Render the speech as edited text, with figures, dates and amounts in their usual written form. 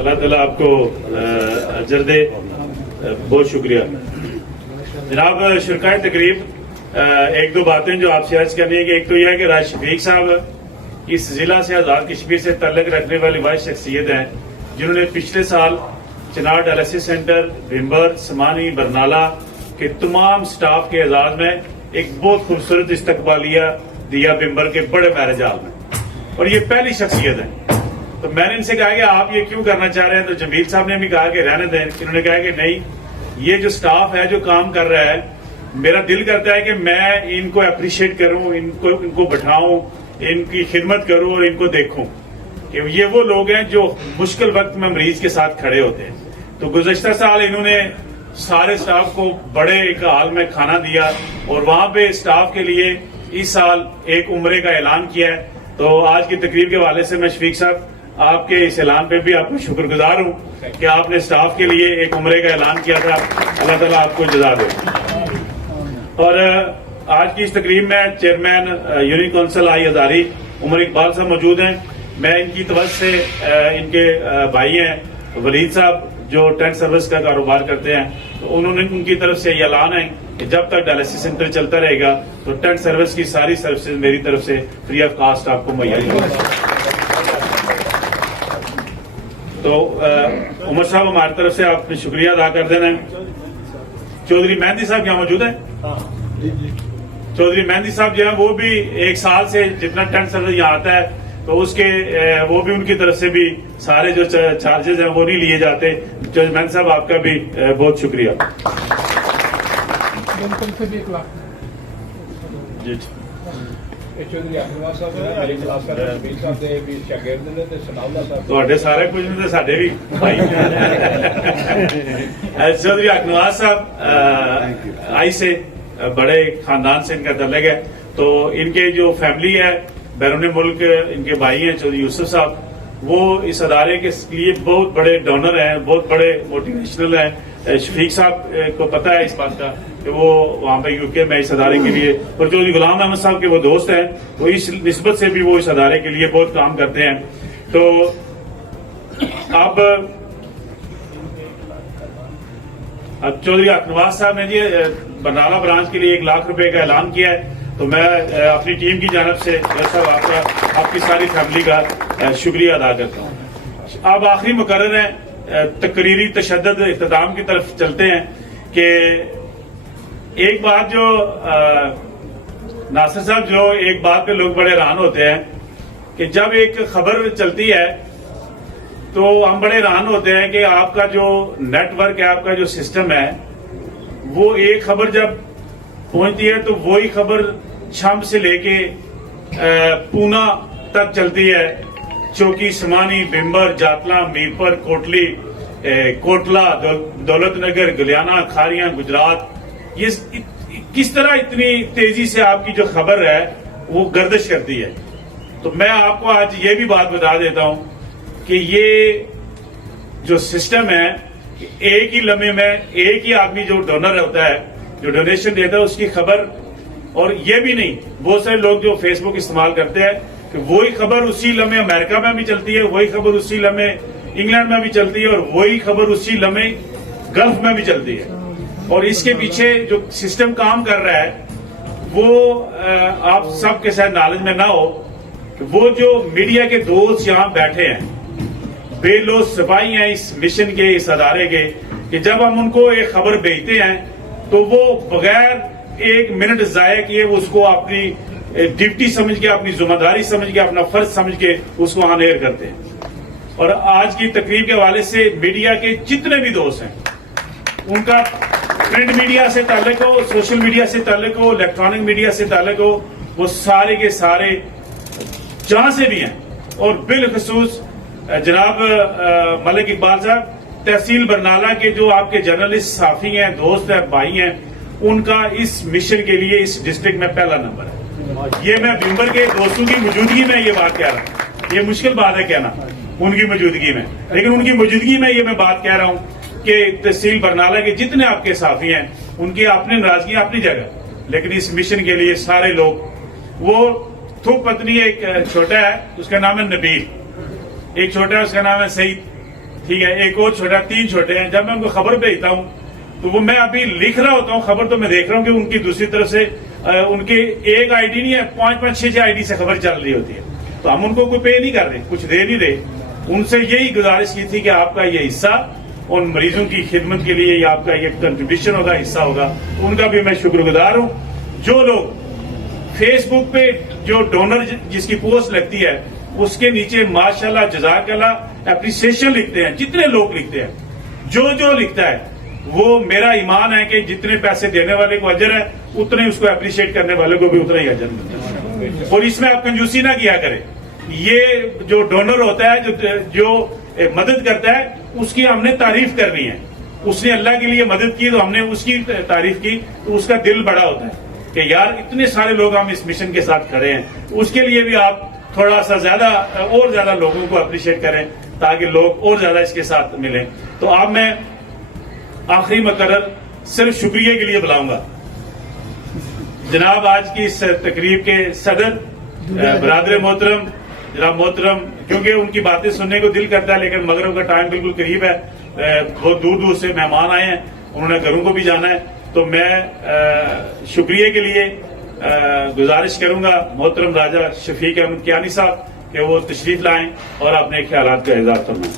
اللہ تعالیٰ آپ کو اجر دے. بہت شکریہ جناب. شرکائے تقریب ایک دو باتیں جو آپ سے عرض کرنی ہے کہ ایک تو یہ ہے کہ راج شفیق صاحب اس ضلع سے آزاد کشمیر سے تعلق رکھنے والی واحد شخصیت ہیں جنہوں نے پچھلے سال چنار ڈائلسس سینٹر بھمبر سمانی برنالہ کے تمام سٹاف کے اعزاز میں ایک بہت خوبصورت استقبالیہ دیا بھمبر کے بڑے میرج ہال میں, اور یہ پہلی شخصیت ہے. تو میں نے ان سے کہا کہ آپ یہ کیوں کرنا چاہ رہے ہیں, تو جمیل صاحب نے بھی کہا کہ رہنے دیں. انہوں نے کہا کہ نہیں, یہ جو سٹاف ہے جو کام کر رہا ہے میرا دل کرتا ہے کہ میں ان کو اپریشیٹ کروں, ان کو بٹھاؤں, ان کی خدمت کروں اور ان کو دیکھوں کہ یہ وہ لوگ ہیں جو مشکل وقت میں مریض کے ساتھ کھڑے ہوتے ہیں. تو گزشتہ سال انہوں نے سارے سٹاف کو بڑے ایک ہال میں کھانا دیا اور وہاں پہ سٹاف کے لیے اس سال ایک عمرے کا اعلان کیا ہے. تو آج کی تقریب کے حوالے سے میں شفیق صاحب آپ کے اس اعلان پہ بھی آپ کو شکر گزار ہوں کہ آپ نے سٹاف کے لیے ایک عمرے کا اعلان کیا تھا. اللہ تعالیٰ آپ کو جزا دے. اور آج کی اس تقریب میں چیئرمین یونین کونسل آئی ہزاری عمر اقبال صاحب موجود ہیں. میں ان کی طرف سے ان کے بھائی ہیں ولید صاحب جو ٹینٹ سروس کا کاروبار کرتے ہیں, تو انہوں نے ان کی طرف سے یہ اعلان ہے کہ جب تک ڈائلسس سینٹر چلتا رہے گا تو ٹینٹ سروس کی ساری سروسز میری طرف سے فری آف کاسٹ آپ کو مہیا ہوگی. تو عمر صاحب ہماری طرف سے آپ نے شکریہ ادا کر دینا ہے. چودھری مہندی صاحب یہاں موجود ہیں. چودھری مہندی صاحب جو ہیں وہ بھی ایک سال سے جتنا ٹینٹ سروس یہاں آتا ہے تو اس کے وہ بھی ان کی طرف سے بھی سارے جو چارجز ہیں وہ نہیں لیے جاتے. چودھری مہندی صاحب آپ کا بھی بہت شکریہ. جی سارے کچھ ساڈے بھی چودھری اکنواز صاحب آئی سے بڑے خاندان سے ان کا تعلق ہے. تو ان کے جو فیملی ہے بیرون ملک ان کے بھائی ہیں چودھری یوسف صاحب, وہ اس ادارے کے لیے بہت بڑے ڈونر ہیں, بہت بڑے موٹیویشنل ہیں. شفیق صاحب کو پتا ہے اس بات کا کہ وہ وہاں پہ یو کے میں اس ادارے کے لیے, اور چودھری غلام احمد صاحب کے وہ دوست ہیں, وہ اس نسبت سے بھی وہ اس ادارے کے لیے بہت کام کرتے ہیں. تو اب چودھری اکنواز صاحب نے جی برنالہ برانچ کے لیے 1 لاکھ روپے کا اعلان کیا ہے. تو میں اپنی ٹیم کی جانب سے صاحب آپ کی ساری فیملی کا شکریہ ادا کرتا ہوں. اب آخری مقرر ہے تقریری تشدد اختتام کی طرف چلتے ہیں کہ ایک بات جو ناصر صاحب جو ایک بات پہ لوگ بڑے حیران ہوتے ہیں کہ جب ایک خبر چلتی ہے تو ہم بڑے حیران ہوتے ہیں کہ آپ کا جو نیٹ ورک ہے, آپ کا جو سسٹم ہے, وہ ایک خبر جب پہنچتی ہے تو وہی خبر چھمب سے لے کے پونا تک چلتی ہے. چوکی سمانی بھمبر جاتلا میرپر کوٹلی کوٹلا دولت نگر گلیانہ کھاریاں گجرات, یہ کس طرح اتنی تیزی سے آپ کی جو خبر ہے وہ گردش کرتی ہے. تو میں آپ کو آج یہ بھی بات بتا دیتا ہوں کہ یہ جو سسٹم ہے ایک ہی لمحے میں ایک ہی آدمی جو ڈونر ہوتا ہے جو ڈونیشن دیتا ہے اس کی خبر, اور یہ بھی نہیں, بہت سارے لوگ جو فیس بک استعمال کرتے ہیں کہ وہی خبر اسی لمحے امریکہ میں بھی چلتی ہے, وہی خبر اسی لمحے انگلینڈ میں بھی چلتی ہے, اور وہی خبر اسی لمحے گلف میں بھی چلتی ہے. اور اس کے پیچھے جو سسٹم کام کر رہا ہے وہ آپ سب کے ساتھ نالج میں نہ ہو کہ وہ جو میڈیا کے دوست یہاں بیٹھے ہیں بے لوث سپاہی ہیں اس مشن کے, اس ادارے کے, کہ جب ہم ان کو ایک خبر بھیجتے ہیں تو وہ بغیر 1 منٹ ضائع کیے اس کو اپنی ڈیوٹی سمجھ کے, اپنی ذمہ داری سمجھ کے, اپنا فرض سمجھ کے اس کو آن ایئر کرتے ہیں. اور آج کی تقریب کے حوالے سے میڈیا کے جتنے بھی دوست ہیں ان کا پرنٹ میڈیا سے تعلق ہو, سوشل میڈیا سے تعلق ہو, الیکٹرانک میڈیا سے تعلق ہو, وہ سارے کے سارے جہاں سے بھی ہیں, اور بالخصوص جناب ملک اقبال صاحب تحصیل برنالہ کے جو آپ کے جرنلسٹ صحافی ہیں, دوست ہیں, بھائی ہیں, ان کا اس مشن کے لیے اس ڈسٹرکٹ میں پہلا نمبر ہے. یہ میں بھمبر کے دوستوں کی موجودگی میں یہ بات کہہ رہا ہوں. یہ مشکل بات ہے کہنا ان کی موجودگی میں, لیکن ان کی موجودگی میں یہ میں بات کہہ رہا ہوں کہ تحصیل برنالہ کے جتنے آپ کے صحافی ہیں ان کی اپنی ناراضگی اپنی جگہ, لیکن اس مشن کے لیے سارے لوگ, وہ تھوک پتنی ایک چھوٹا ہے اس کا نام ہے نبیل, ایک چھوٹا ہے اس کا نام ہے سعید, ٹھیک ہے، ایک اور چھوٹا، 3 چھوٹے ہیں. جب میں ان کو خبر بھیجتا ہوں تو وہ میں ابھی لکھ رہا ہوتا ہوں خبر، تو میں دیکھ رہا ہوں کہ ان کی دوسری طرف سے ان کی ایک آئی ڈی نہیں ہے، 5 6 آئی ڈی سے خبر چل رہی ہوتی ہے. تو ہم ان کو کوئی پے نہیں کر رہے، کچھ دے نہیں رہے. ان سے یہی گزارش کی تھی کہ آپ کا یہ حصہ ان مریضوں کی خدمت کے لیے یہ آپ کا یہ کنٹریبیوشن ہوگا، حصہ ہوگا. ان کا بھی میں شکر گزار ہوں. جو لوگ فیس بک پہ جو ڈونر جس کی پوسٹ لگتی ہے اس کے نیچے ماشاءاللہ جزاک اللہ اپریسیشن لکھتے ہیں، جتنے لوگ لکھتے ہیں، جو لکھتا ہے وہ میرا ایمان ہے کہ جتنے پیسے دینے والے کو اجر ہے اتنے اس کو اپریشیٹ کرنے والے کو بھی اتنا ہی اجر ملتا ہے. اور اس میں آپ کنجوسی نہ کیا کریں. یہ جو ڈونر ہوتا ہے جو مدد کرتا ہے اس کی ہم نے تعریف کرنی ہے. اس نے اللہ کے لیے مدد کی تو ہم نے اس کی تعریف کی تو اس کا دل بڑا ہوتا ہے کہ یار اتنے سارے لوگ ہم اس مشن کے ساتھ کھڑے ہیں. اس کے لیے بھی آپ تھوڑا سا زیادہ اور زیادہ لوگوں کو اپریشیٹ کریں تاکہ لوگ اور زیادہ اس کے ساتھ ملیں. تو اب میں آخری مقرر صرف شکریہ کے لیے بلاؤں گا. جناب آج کی اس تقریب کے صدر برادر محترم جناب محترم، کیونکہ ان کی باتیں سننے کو دل کرتا ہے لیکن مغرب کا ٹائم بالکل قریب ہے، بہت دور دور سے مہمان آئے ہیں، انہوں نے گھروں کو بھی جانا ہے. تو میں شکریہ کے لیے گزارش کروں گا محترم راجہ شفیق احمد کیانی صاحب کہ وہ تشریف لائیں اور اپنے خیالات کا اظہار فرمائیں.